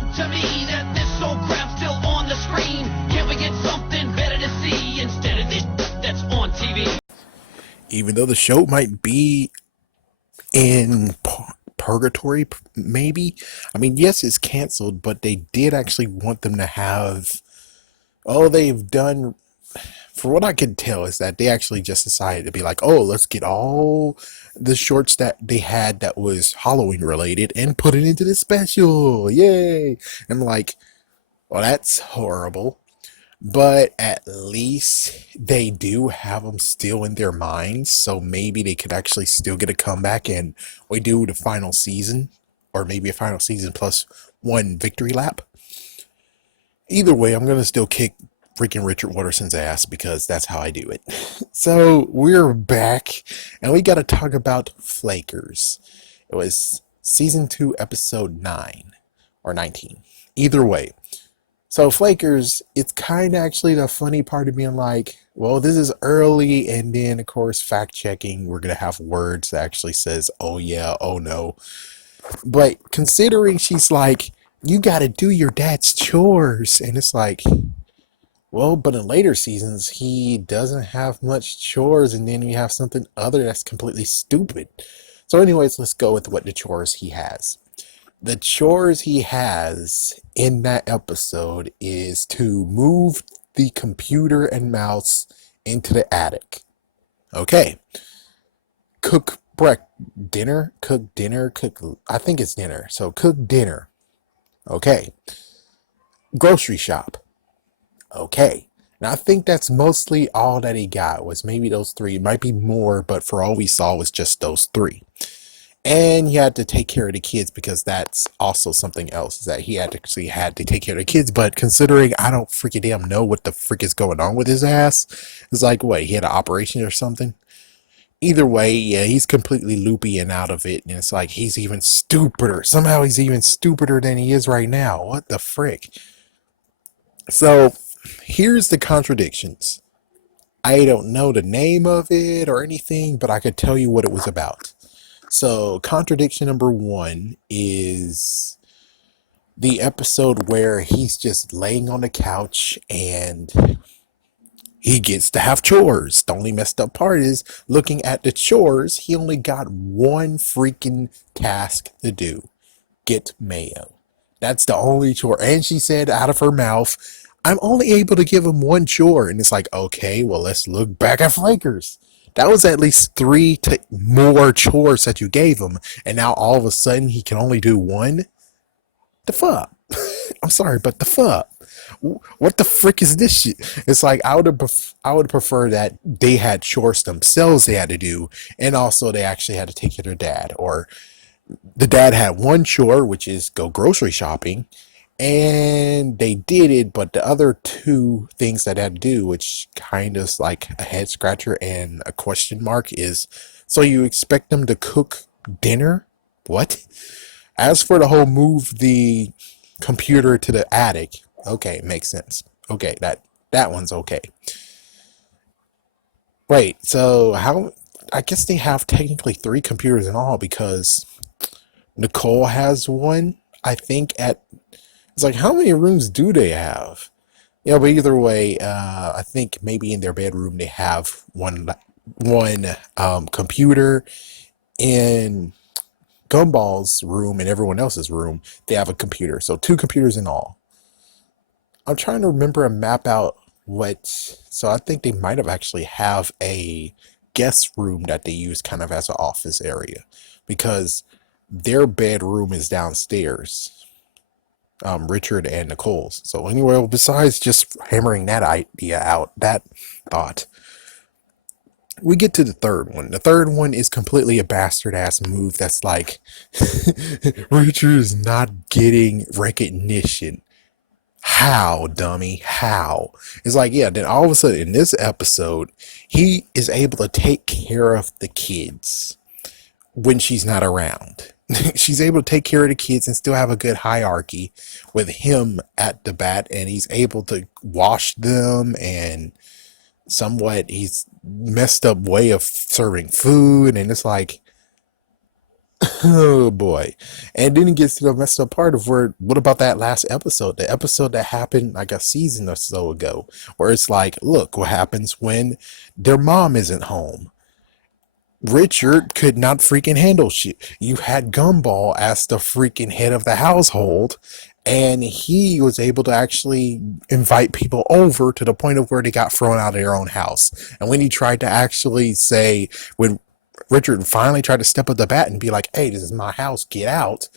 joke to me that this old crap's still on the screen. Can we get something better to see instead of this that's on TV? Even though the show might be in purgatory, maybe. I mean, yes, it's canceled, but they did actually want them to have. Oh, they've done. For what I can tell, is that they actually just decided to be like, oh, let's get all the shorts that they had that was Halloween related and put it into the special. Yay! I'm like, well, that's horrible. But at least they do have them still in their minds, so maybe they could actually still get a comeback and we do the final season, or maybe a final season plus one victory lap. Either way, I'm gonna still kick freaking Richard Waterson's ass because that's how I do it. So we're back, and we got to talk about Flakers. It was season 2, episode 9 or 19. Either way. So Flakers, it's kind of actually the funny part of being like, well, this is early, and then of course fact checking, we're gonna have words that actually says, oh yeah, oh no. But considering she's like, you gotta do your dad's chores, and it's like, well, but in later seasons he doesn't have much chores, and then you have something other that's completely stupid. So anyways, let's go with what the chores he has. The chores he has in that episode is to move the computer and mouse into the attic. Okay. Cook dinner, I think it's dinner. So cook dinner. Okay. Grocery shop. Okay. Now I think that's mostly all that he got, was maybe those 3. It might be more, but for all we saw was just those 3. And he had to take care of the kids, because that's also something else, is that he had to take care of the kids. But considering I don't freaking damn know what the frick is going on with his ass, it's like, what, he had an operation or something? Either way, yeah, he's completely loopy and out of it, and it's like he's even stupider. Somehow he's even stupider than he is right now. What the frick? So here's the contradictions. I don't know the name of it or anything, but I could tell you what it was about. So, contradiction number 1 is the episode where he's just laying on the couch and he gets to have chores. The only messed up part is, looking at the chores, he only got one freaking task to do. Get mayo. That's the only chore. And she said out of her mouth, I'm only able to give him one chore. And it's like, okay, well, let's look back at Flakers. That was at least 3 more chores that you gave him, and now all of a sudden he can only do 1? The fuck? I'm sorry, but the fuck? What the frick is this shit? It's like, I would prefer that they had chores themselves they had to do, and also they actually had to take care of their dad, or the dad had 1 chore, which is go grocery shopping, and they did it, but the other 2 things that I had to do, which kind of is like a head scratcher and a question mark, is, so you expect them to cook dinner? What? As for the whole move the computer to the attic, okay, makes sense. Okay, that one's okay. Wait, so how? I guess they have technically 3 computers in all, because Nicole has one, I think, at. It's like, how many rooms do they have? Yeah, but either way, I think maybe in their bedroom they have one computer. In Gumball's room and everyone else's room, they have a computer. So 2 computers in all. I'm trying to remember and map out what. So I think they might have actually have a guest room that they use kind of as an office area, because their bedroom is downstairs. Richard and Nicole's. So anyway, besides just hammering that idea out, that thought, we get to the third one. The third one is completely a bastard ass move that's like, Richard is not getting recognition. How, dummy? How? It's like, yeah, then all of a sudden in this episode, he is able to take care of the kids when she's not around. She's able to take care of the kids and still have a good hierarchy with him at the bat, and he's able to wash them, and somewhat he's messed up way of serving food, and it's like, Oh boy. And then it gets to the messed up part of where, what about that last episode? The episode that happened like a season or so ago, where it's like, look what happens when their mom isn't home. Richard could not freaking handle shit. You had Gumball as the freaking head of the household, and he was able to actually invite people over to the point of where they got thrown out of their own house. And when he tried to actually say, when Richard finally tried to step up the bat and be like, hey, this is my house, get out,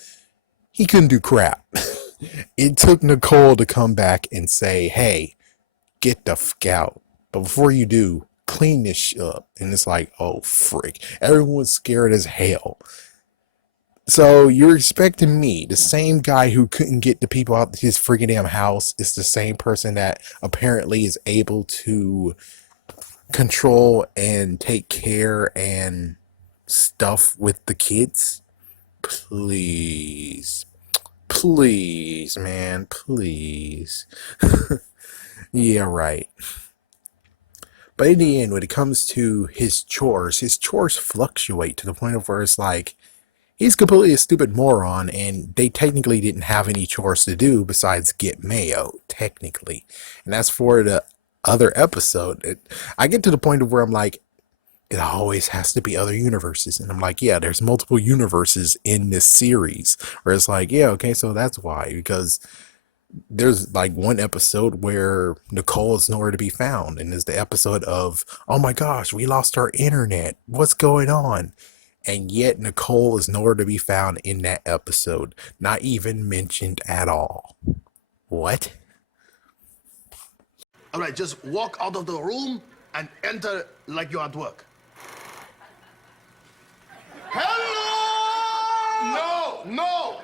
he couldn't do crap. It took Nicole to come back and say, hey, get the fuck out. But before you do, clean this shit up. And it's like, oh, frick. Everyone's scared as hell. So you're expecting me, the same guy who couldn't get the people out his freaking damn house, is the same person that apparently is able to control and take care and stuff with the kids? Please. Please, man. Please. Yeah, right. But in the end, when it comes to his chores fluctuate to the point of where it's like, he's completely a stupid moron, and they technically didn't have any chores to do besides get mayo, technically. And as for the other episode, I get to the point of where I'm like, it always has to be other universes. And I'm like, yeah, there's multiple universes in this series. Where it's like, yeah, okay, so that's why. Because there's like one episode where Nicole is nowhere to be found, and it's the episode of, oh my gosh, we lost our internet, what's going on? And yet Nicole is nowhere to be found in that episode, not even mentioned at all. What? All right, just walk out of the room and enter like you're at work. Hello! No, no!